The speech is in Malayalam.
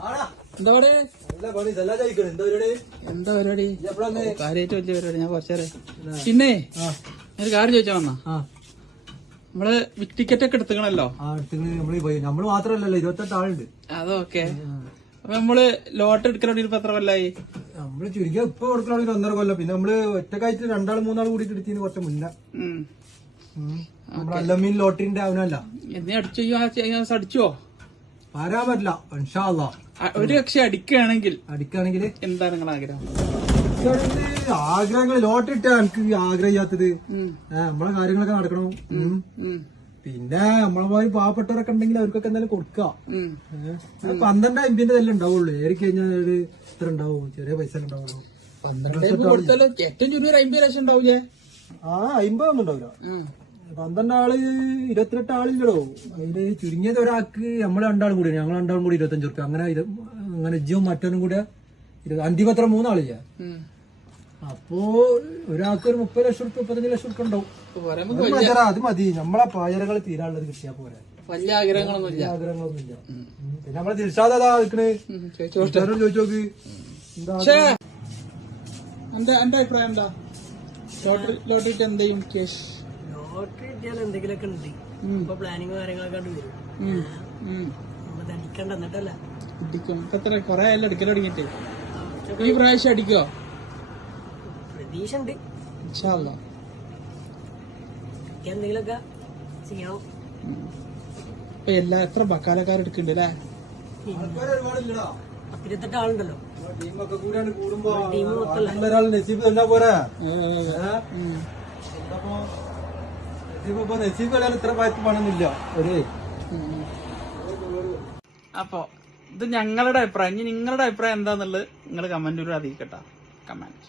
എന്താ പരിപാടി? കാര്യമായിട്ട് വലിയ പരിപാടി. ഞാൻ കുറച്ചേരെ പിന്നെ ഒരു കാര്യം ചോദിച്ചാ വന്നാ നമ്മള് ടിക്കറ്റ് ഒക്കെ എടുത്തുക്കണല്ലോ. നമ്മള് മാത്രല്ലല്ലോ 28 ആളുണ്ട്. അതൊക്കെ അപ്പൊ നമ്മള് ലോട്ട് എടുക്കണ ഇപ്പൊ എത്ര കൊല്ലായി? നമ്മള് ചുരുങ്ങിയ ഇപ്പൊ കൊടുക്കണമെങ്കിൽ 1.5 കൊല്ലം. പിന്നെ നമ്മള് ഒറ്റക്കായിട്ട് 2-3 ആൾ കൂടിയിട്ട് എടുത്തിന് കുറച്ച് മുന്നേ. അല്ലമീൻ ലോട്ടറിന്റെ അവനല്ല എന്നീ അടിച്ചോ? പറയാൻ പറ്റില്ല. ഇൻഷാ അല്ലാഹ് ഒരു കക്ഷി അടിക്കുകയാണെങ്കിൽ എന്താ നിങ്ങളുടെ ആഗ്രഹം? ആഗ്രഹങ്ങൾ ലോട്ടറി ഇട്ടാ എനിക്ക് ആഗ്രഹം ചെയ്യാത്തത്. നമ്മളെ കാര്യങ്ങളൊക്കെ നടക്കണം. പിന്നെ നമ്മളെ പോലെ പാവപ്പെട്ടവരൊക്കെ ഉണ്ടെങ്കിൽ അവർക്കൊക്കെ എന്തായാലും കൊടുക്കുക. 12 എംപിന്റെ തന്നെ ഉണ്ടാവുള്ളൂ. ഏറി കഴിഞ്ഞാൽ ഒരു ഇത്ര ഉണ്ടാവും, ചെറിയ പൈസ ഉണ്ടാവുള്ളൂ. 12 ഏറ്റവും ചുരുങ്ങിയ 50 ലക്ഷം ഉണ്ടാവൂലേ? 50 ഒന്നും ഉണ്ടാവില്ല. 12 ആള് 28 ആളില്ലടോ. അതില് ചുരുങ്ങിയത് ഒരാൾക്ക് നമ്മള് 2 ആളും കൂടി, ഞങ്ങൾ 2 ആളും കൂടി 25 റുപ്യ. അങ്ങനെ ഇജ്ജും മറ്റവനും കൂടെ അന്തിമത്ര 3 ആളില്ല. അപ്പോ ഒരാൾക്ക് ഒരു 30 ലക്ഷം റുപ്യ 35 ലക്ഷം റുപ്യ ഉണ്ടാവും. അത് മതി. നമ്മളെ പാചകങ്ങൾ തീരാനുള്ളത് കിട്ടിയാ പോരാ. വലിയ ആഗ്രഹങ്ങളൊന്നുമില്ല. പിന്നെ നമ്മളെ ദിൽഷാദ് അതാ നിൽക്കണേ. ചോദിച്ചോക്ക് എന്റെ അഭിപ്രായം എന്താ? ലോട്ടറി എന്തെയും കേസ് ലോട്ടറി കിട്ടിയാൽ എന്തെങ്കിലുമൊക്കെ ഉണ്ട്. ഇപ്പൊ പ്ലാനിങ് കാര്യങ്ങളൊക്കെ വരും. അടിക്കണ്ട എന്നിട്ടല്ല അടിക്കും. എത്ര കൊറേ ആയാലും അടിക്കൽ തുടങ്ങിയിട്ട് ഈ പ്രാവശ്യം അടിക്കോ? പ്രതീക്ഷ ഉണ്ട്. എന്തെങ്കിലുമൊക്കെ ചെയ്യണം. ഇപ്പൊ എത്ര ബക്കാലക്കാർ എടുക്കണ്ട് അല്ലേ? 28 ആളുണ്ടല്ലോ. ടീമൊക്കെ കൂടിയാണ് കൂടുമ്പോ ഒരാൾ നസീബ് തന്നാ പോരാ. നസീബ് കളയാൻ ഇത്ര പായത്ത് പണമൊന്നുമില്ല. അപ്പൊ ഇത് ഞങ്ങളുടെ അഭിപ്രായം. ഇനി നിങ്ങളുടെ അഭിപ്രായം എന്താന്നുള്ളത് നിങ്ങൾ കമന്റിലൂടെ അറിയിക്കട്ടോ. കമന്റ്